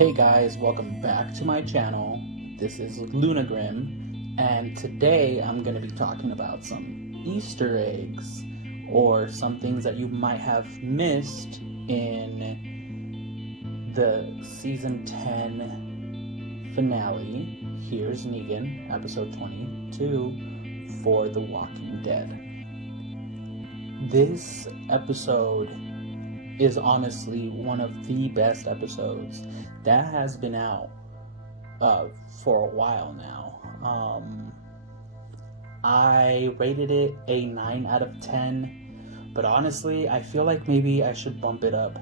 Hey guys, welcome back to my channel. This is Lunagrim, and today I'm going to be talking about some Easter eggs or some things that you might have missed in the season 10 finale. Here's Negan, episode 22 for The Walking Dead. This episode is honestly one of the best episodes that has been out for a while now. I rated it a 9 out of 10, but honestly I feel like maybe I should bump it up,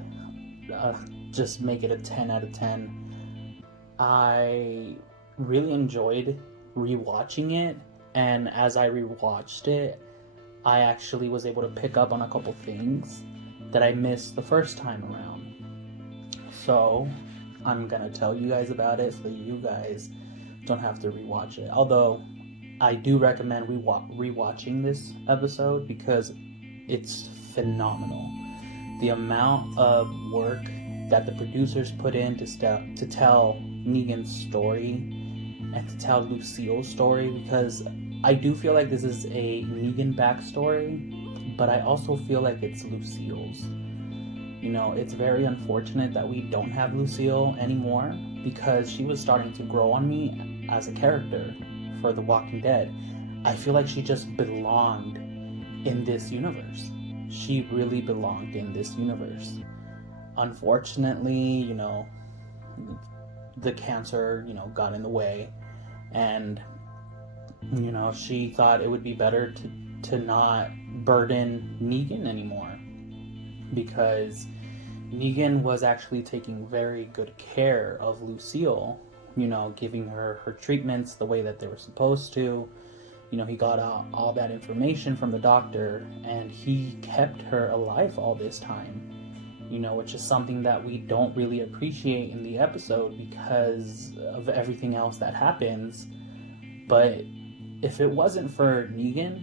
just make it a 10 out of 10. I really enjoyed rewatching it, and as I rewatched it I actually was able to pick up on a couple things that I missed the first time around. So I'm gonna tell you guys about it so that you guys don't have to rewatch it. Although I do recommend rewatching this episode because it's phenomenal. The amount of work that the producers put in to tell Negan's story and to tell Lucille's story, because I do feel like this is a Negan backstory, but I also feel like it's Lucille's. You know, it's very unfortunate that we don't have Lucille anymore because she was starting to grow on me as a character for The Walking Dead. I feel like she just belonged in this universe. She really belonged in this universe. Unfortunately, the cancer, got in the way, and, she thought it would be better to not burden Negan anymore, because Negan was actually taking very good care of Lucille, giving her treatments the way that they were supposed to. He got all that information from the doctor, and he kept her alive all this time, which is something that we don't really appreciate in the episode because of everything else that happens. But if it wasn't for Negan,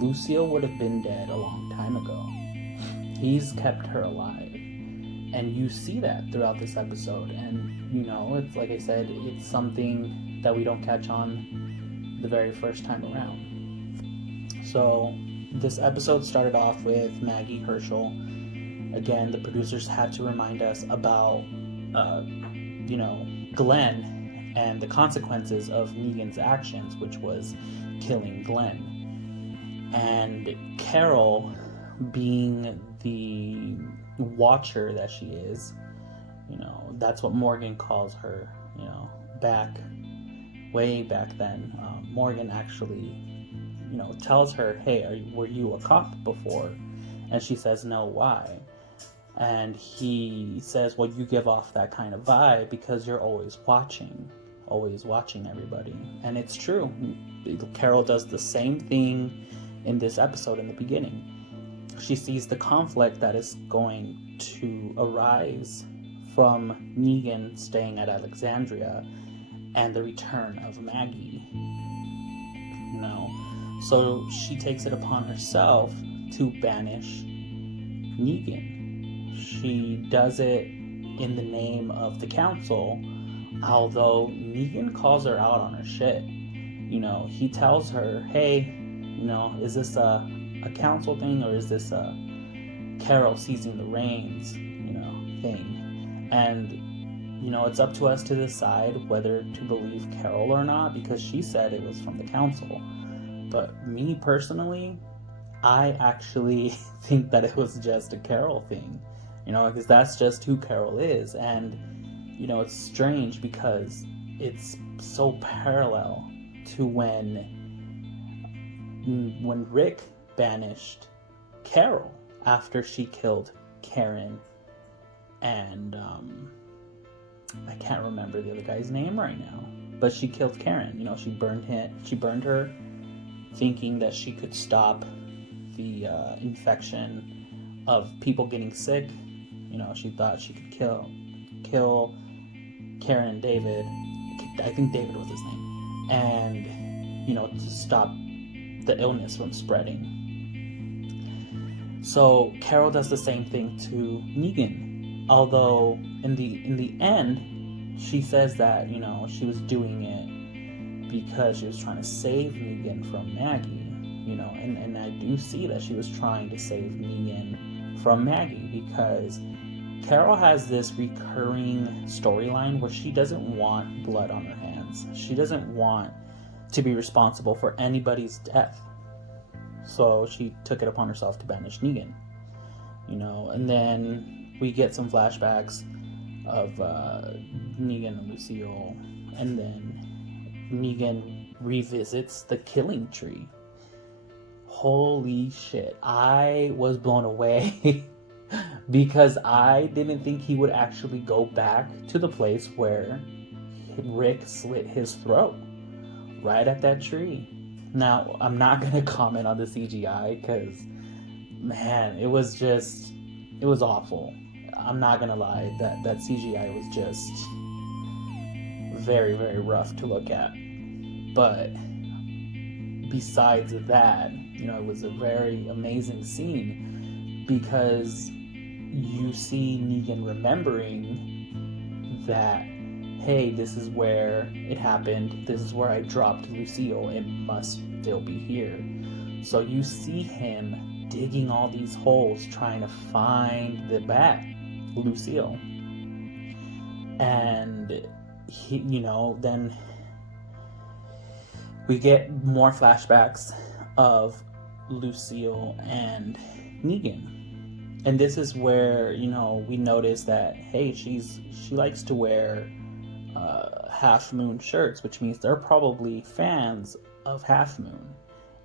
Lucille would have been dead a long time ago. He's kept her alive, and you see that throughout this episode. And it's like I said, it's something that we don't catch on the very first time around. So this episode started off with Maggie Herschel. Again, the producers had to remind us about Glenn and the consequences of Negan's actions, which was killing Glenn. And Carol, being the watcher that she is, that's what Morgan calls her, way back then. Morgan actually, tells her, hey, were you a cop before? And she says, no, why? And he says, well, you give off that kind of vibe because you're always watching everybody. And it's true. Carol does the same thing in this episode in the beginning. She sees the conflict that is going to arise from Negan staying at Alexandria and the return of Maggie. So she takes it upon herself to banish Negan. She does it in the name of the council, although Negan calls her out on her shit. He tells her, hey, is this a council thing, or is this a Carol seizing the reins, thing? And, it's up to us to decide whether to believe Carol or not, because she said it was from the council. But me personally, I actually think that it was just a Carol thing, because that's just who Carol is. And, it's strange because it's so parallel to when Rick banished Carol after she killed Karen and I can't remember the other guy's name right now, but she killed Karen. She burned her thinking that she could stop the infection of people getting sick. She thought she could kill Karen and David. I think David was his name, and to stop the illness from spreading. So Carol does the same thing to Negan, although in the end she says that, she was doing it because she was trying to save Negan from Maggie, and I do see that she was trying to save Negan from Maggie, because Carol has this recurring storyline where she doesn't want blood on her hands. She doesn't want to be responsible for anybody's death. So she took it upon herself to banish Negan. And then we get some flashbacks of Negan and Lucille, and then Negan revisits the killing tree. Holy shit, I was blown away because I didn't think he would actually go back to the place where Rick slit his throat, right at that tree. Now, I'm not going to comment on the CGI because, man, it was awful. I'm not going to lie, that CGI was just very, very rough to look at. But besides that, it was a very amazing scene, because you see Negan remembering that, hey, this is where it happened, this is where I dropped Lucille, it must still be here. So you see him digging all these holes trying to find the bat, Lucille. And he, then we get more flashbacks of Lucille and Negan. And this is where, we notice that, hey, she likes to wear Half Moon shirts, which means they're probably fans of Half Moon.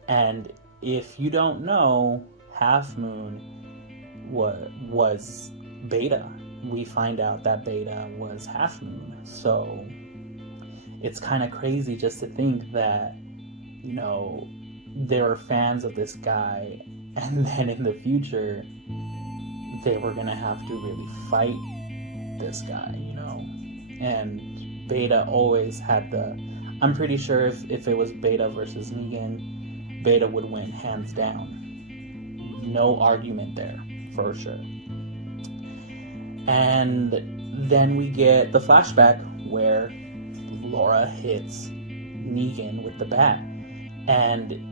And if you don't know, Half Moon was Beta. We find out that Beta was Half Moon. So it's kind of crazy just to think that, they were fans of this guy, and then in the future they were gonna have to really fight this guy, and Beta always had I'm pretty sure if it was Beta versus Negan, Beta would win hands down. No argument there, for sure. And then we get the flashback where Laura hits Negan with the bat. And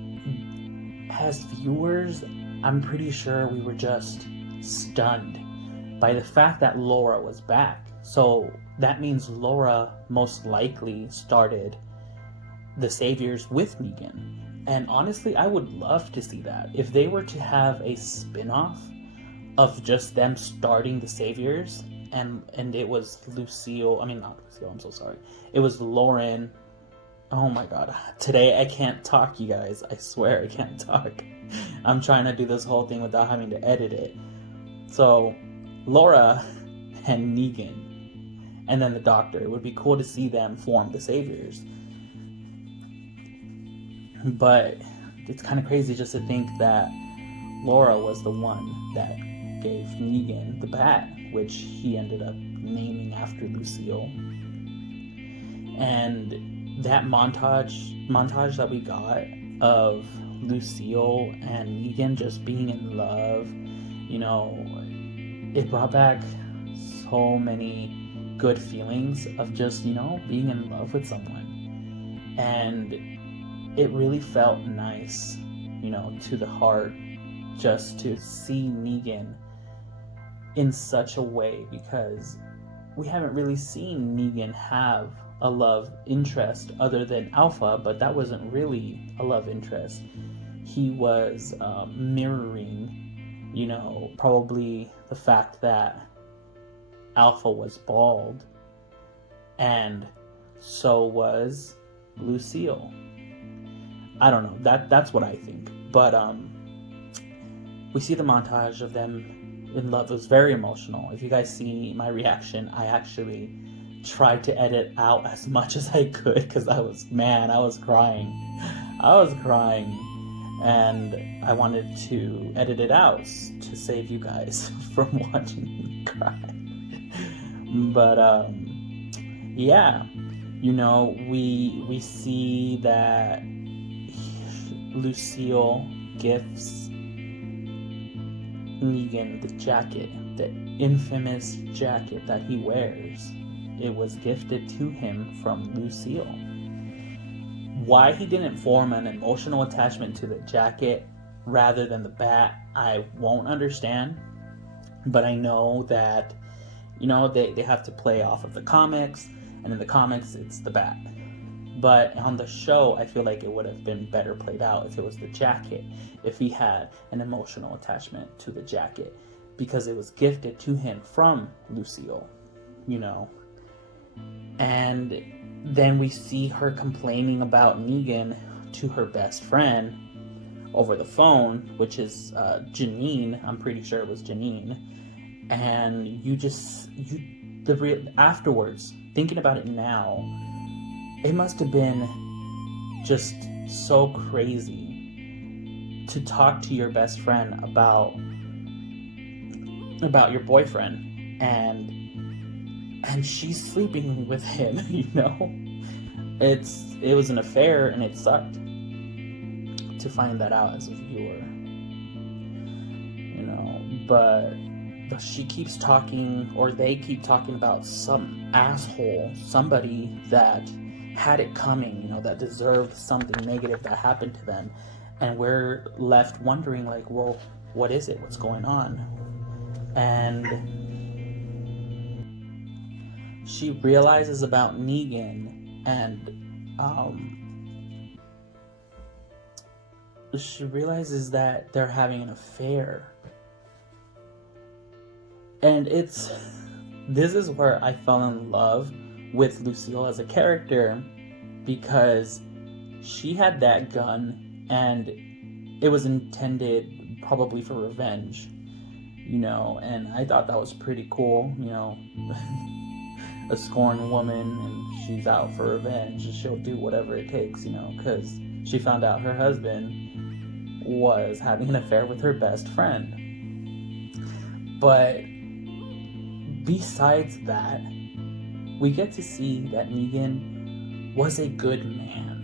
as viewers, I'm pretty sure we were just stunned by the fact that Laura was back. So that means Laura most likely started the Saviors with Negan. And honestly, I would love to see that. If they were to have a spin-off of just them starting the Saviors, and it was not Lucille, I'm so sorry. It was Lauren. Oh my god. Today I can't talk, you guys. I swear I can't talk. I'm trying to do this whole thing without having to edit it. So, Laura and Negan, and then the Doctor. It would be cool to see them form the Saviors. But it's kind of crazy just to think that Laura was the one that gave Negan the bat, which he ended up naming after Lucille. And that montage that we got of Lucille and Negan just being in love, it brought back so many good feelings of just, being in love with someone. And it really felt nice, to the heart, just to see Negan in such a way, because we haven't really seen Negan have a love interest other than Alpha, but that wasn't really a love interest. He was mirroring, probably the fact that Alpha was bald, and so was Lucille. I don't know. That's what I think. But we see the montage of them in love. It was very emotional. If you guys see my reaction, I actually tried to edit out as much as I could, because I was crying. I was crying, and I wanted to edit it out to save you guys from watching me cry. But yeah, we see that Lucille gifts Negan the jacket, the infamous jacket that he wears. it was gifted to him from Lucille. Why he didn't form an emotional attachment to the jacket rather than the bat, I won't understand. But I know that, they have to play off of the comics, and in the comics, it's the bat. But on the show, I feel like it would have been better played out if it was the jacket, if he had an emotional attachment to the jacket, because it was gifted to him from Lucille, And then we see her complaining about Negan to her best friend over the phone, which is Janine. I'm pretty sure it was Janine. And afterwards, thinking about it now, it must have been just so crazy to talk to your best friend about your boyfriend, and she's sleeping with him. It was an affair, and it sucked to find that out as a viewer. But she keeps talking, or they keep talking about some asshole, somebody that had it coming, that deserved something negative that happened to them. And we're left wondering, like, well, what is it? What's going on? And she realizes about Negan, and she realizes that they're having an affair. And this is where I fell in love with Lucille as a character, because she had that gun, and it was intended probably for revenge, and I thought that was pretty cool, a scorned woman, and she's out for revenge, and she'll do whatever it takes, because she found out her husband was having an affair with her best friend. But besides that, we get to see that Negan was a good man.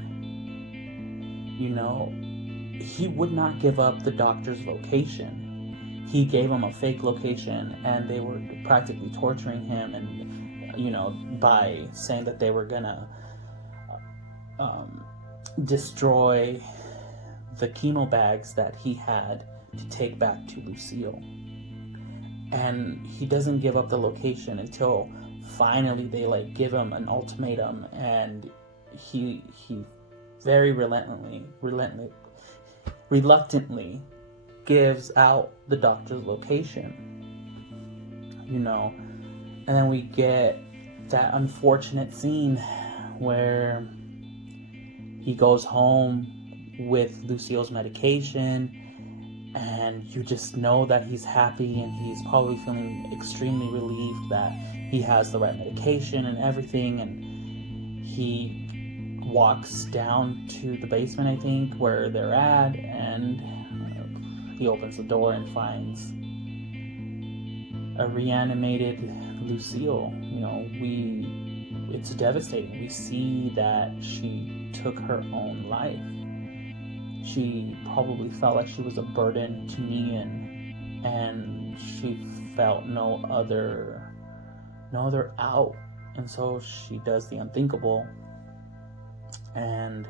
He would not give up the doctor's location. He gave him a fake location, and they were practically torturing him, and by saying that they were gonna destroy the chemo bags that he had to take back to Lucille. And he doesn't give up the location until finally they give him an ultimatum, and he very reluctantly gives out the doctor's location. And then we get that unfortunate scene where he goes home with Lucille's medication, and you just know that he's happy, and he's probably feeling extremely relieved that he has the right medication and everything. And he walks down to the basement, I think, where they're at, and he opens the door and finds a reanimated Lucille. It's devastating. We see that she took her own life. She probably felt like she was a burden to Negan, and she felt no other out, and so she does the unthinkable, and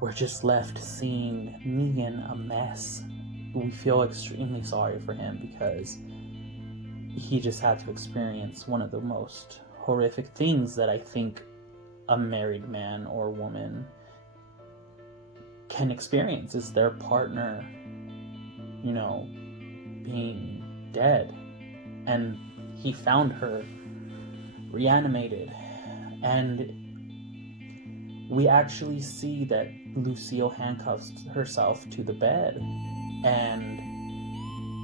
we're just left seeing Negan a mess. We feel extremely sorry for him, because he just had to experience one of the most horrific things that I think a married man or woman can experience, is their partner, being dead. And he found her reanimated, and we actually see that Lucille handcuffs herself to the bed, and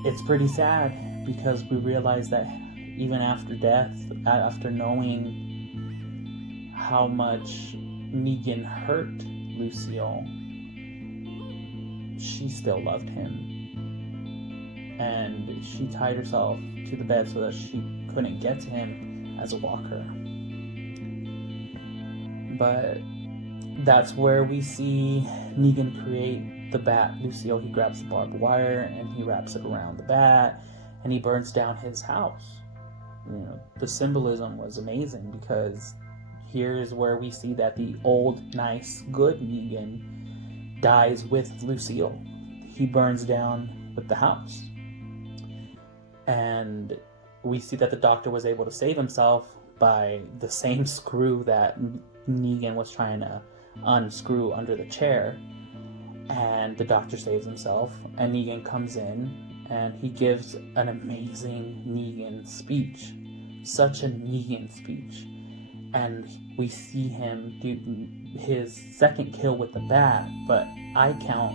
it's pretty sad, because we realize that even after death, after knowing how much Negan hurt Lucille, she still loved him, and she tied herself to the bed so that she couldn't get to him as a walker. But that's where we see Negan create the bat Lucille. He grabs the barbed wire and he wraps it around the bat, and he burns down his house. the symbolism was amazing, because here's where we see that the old, nice, good Negan dies with Lucille. He burns down with the house. And we see that the doctor was able to save himself by the same screw that Negan was trying to unscrew under the chair. And the doctor saves himself, and Negan comes in, and he gives an amazing Negan speech. Such a Negan speech. And we see him do his second kill with the bat, but I count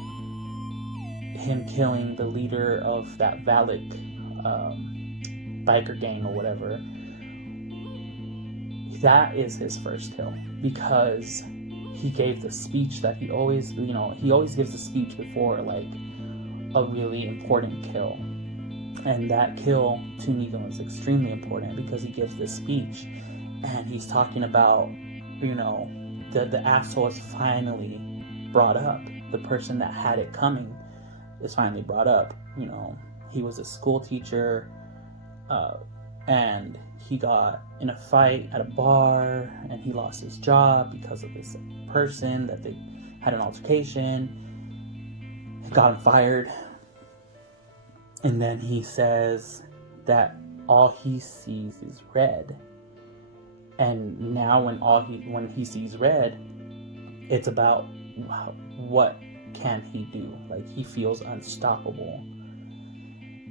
him killing the leader of that Valak biker gang or whatever. That is his first kill, because he gave the speech that he always gives a speech before like a really important kill. And that kill to Negan was extremely important, because he gives this speech and he's talking about, the asshole is finally brought up. The person that had it coming is finally brought up. He was a school teacher, and he got in a fight at a bar, and he lost his job because of this person that they had an altercation. It got him fired. And then he says that all he sees is red. And now when he sees red, it's about what can he do? Like, he feels unstoppable.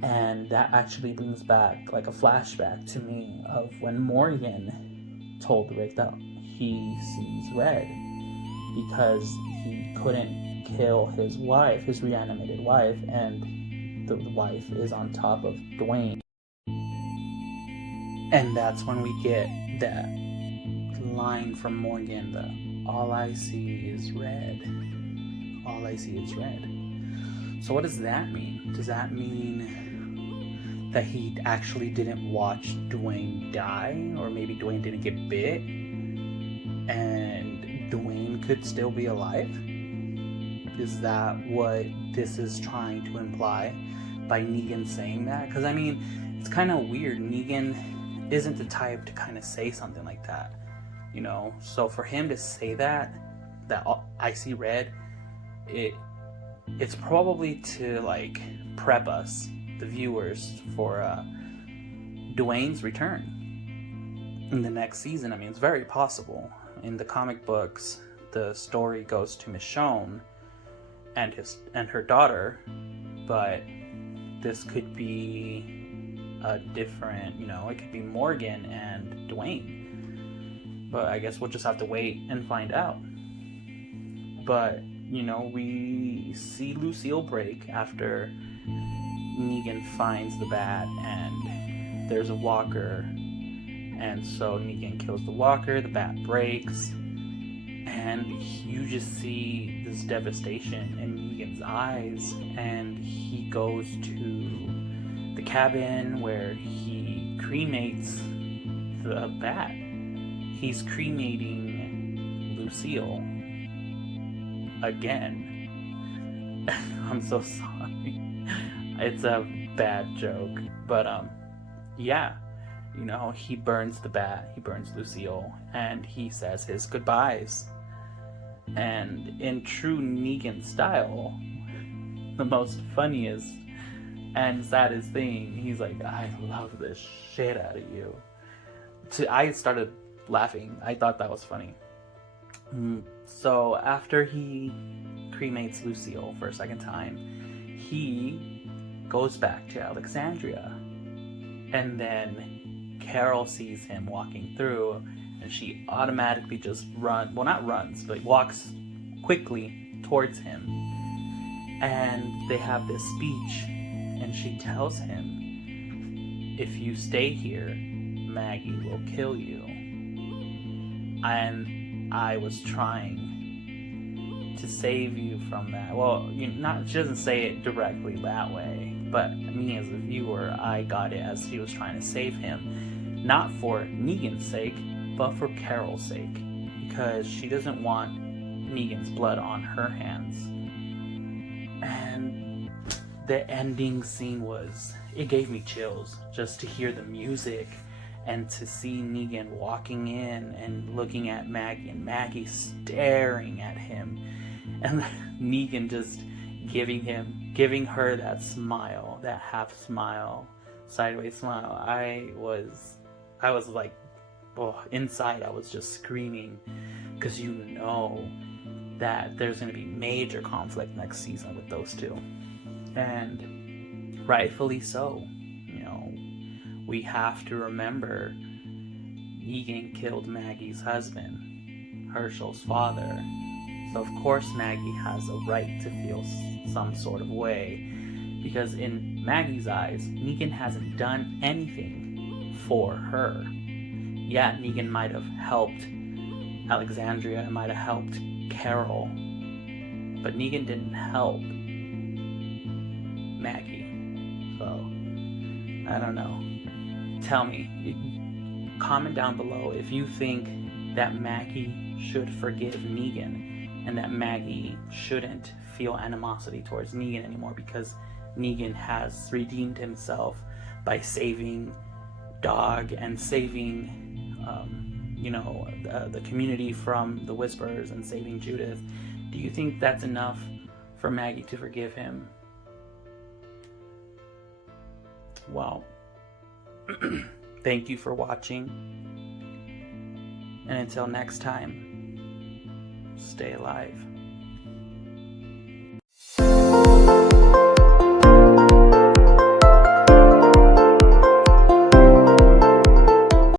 And that actually brings back like a flashback to me of when Morgan told Rick that he sees red, because he couldn't kill his wife, his reanimated wife, and the wife is on top of Dwayne. And that's when we get that line from Morgan, the all I see is red. All I see is red. So what does that mean? Does that mean that he actually didn't watch Dwayne die? Or maybe Dwayne didn't get bit and Dwayne could still be alive? Is that what this is trying to imply by Negan saying that? Because it's kind of weird. Negan isn't the type to kind of say something like that, so for him to say that I see red, it's probably to like prep us, the viewers, for Dwayne's return in the next season. It's very possible. In the comic books, the story goes to Michonne and her daughter, but this could be a different, it could be Morgan and Dwayne. But I guess we'll just have to wait and find out. But, we see Lucille break after Negan finds the bat, and there's a walker. And so Negan kills the walker, the bat breaks, and you just see this devastation in Negan's eyes, and he goes to the cabin where he cremates the bat. He's cremating Lucille again. I'm so sorry. It's a bad joke. But he burns the bat, he burns Lucille, and he says his goodbyes. And in true Negan style, the most funniest and saddest thing, he's like, I love this shit out of you. I started laughing. I thought that was funny. So after he cremates Lucille for a second time, he goes back to Alexandria. And then Carol sees him walking through, and she automatically just walks quickly towards him. And they have this speech, and she tells him, if you stay here, Maggie will kill you. And I was trying to save you from that. Well, she doesn't say it directly that way, but me as a viewer, I got it as she was trying to save him, not for Negan's sake, but for Carol's sake, because she doesn't want Negan's blood on her hands. And the ending scene it gave me chills just to hear the music And to see Negan walking in and looking at Maggie, and Maggie staring at him, and Negan just giving her that smile, that half smile, sideways smile. I was like, oh, inside I was just screaming, because you know that there's going to be major conflict next season with those two, and rightfully so. You know, we have to remember Negan killed Maggie's husband, Herschel's father. So of course Maggie has a right to feel some sort of way, because in Maggie's eyes, Negan hasn't done anything for her. Yeah, Negan might have helped Alexandria, and might have helped Carol, but Negan didn't help Maggie. So, I don't know. Tell me, comment down below if you think that Maggie should forgive Negan, and that Maggie shouldn't feel animosity towards Negan anymore, because Negan has redeemed himself by saving Dog and saving the community from the Whisperers, and saving Judith. Do you think that's enough for Maggie to forgive him? Well, thank you for watching, and until next time, stay alive.